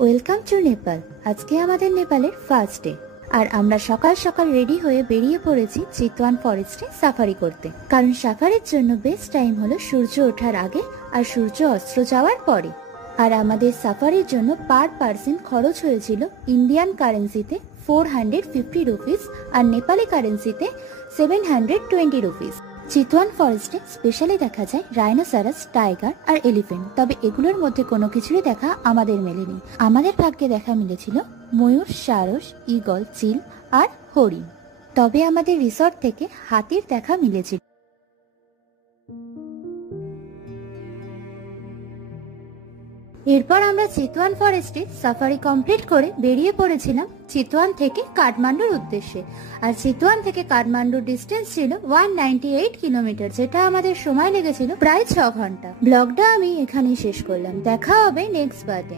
Welcome to Nepal. আজকে আমাদের নেপালের ফার্স্ট ডে, আর আমরা সকাল সকাল রেডি হয়ে বেরিয়ে পড়েছি চিতওয়ান ফরেস্টে সাফারি করতে। কারণ সাফারির জন্য বেস্ট টাইম হলো সূর্য ওঠার আগে আর সূর্য অস্ত যাওয়ার পরে। আর আমাদের সাফারির জন্য পার পার্সন খরচ হয়েছিল ইন্ডিয়ান কারেন্সিতে 450 রুপিস আর নেপালি কারেন্সিতে 720 রুপিস। চিতওয়ান ফরেস্টে স্পেশালি দেখা যায় রাইনোসরাস, টাইগার আর এলিফ্যান্ট। তবে এগুলোর মধ্যে কোনো কিছুরই দেখা আমাদের মেলেনি। আমাদের ভাগ্যে দেখা মিলেছিল ময়ূর, সারস, ঈগল, চিল আর হরিণ। তবে আমাদের রিসর্ট থেকে হাতির দেখা মিলেছিল। এরপর আমরা চিতওয়ান ফরেস্টে সাফারি কমপ্লিট করে বেরিয়ে পড়েছিলাম চিতওয়ান থেকে কাঠমান্ডুর উদ্দেশ্যে। আর চিতওয়ান থেকে কাঠমান্ডুর ডিস্টেন্স ছিল 198 কিলোমিটার, যেটা আমাদের সময় লেগেছিল প্রায় 6 ঘন্টা। ব্লগটা আমি এখানেই শেষ করলাম। দেখা হবে নেক্সট পার্টে।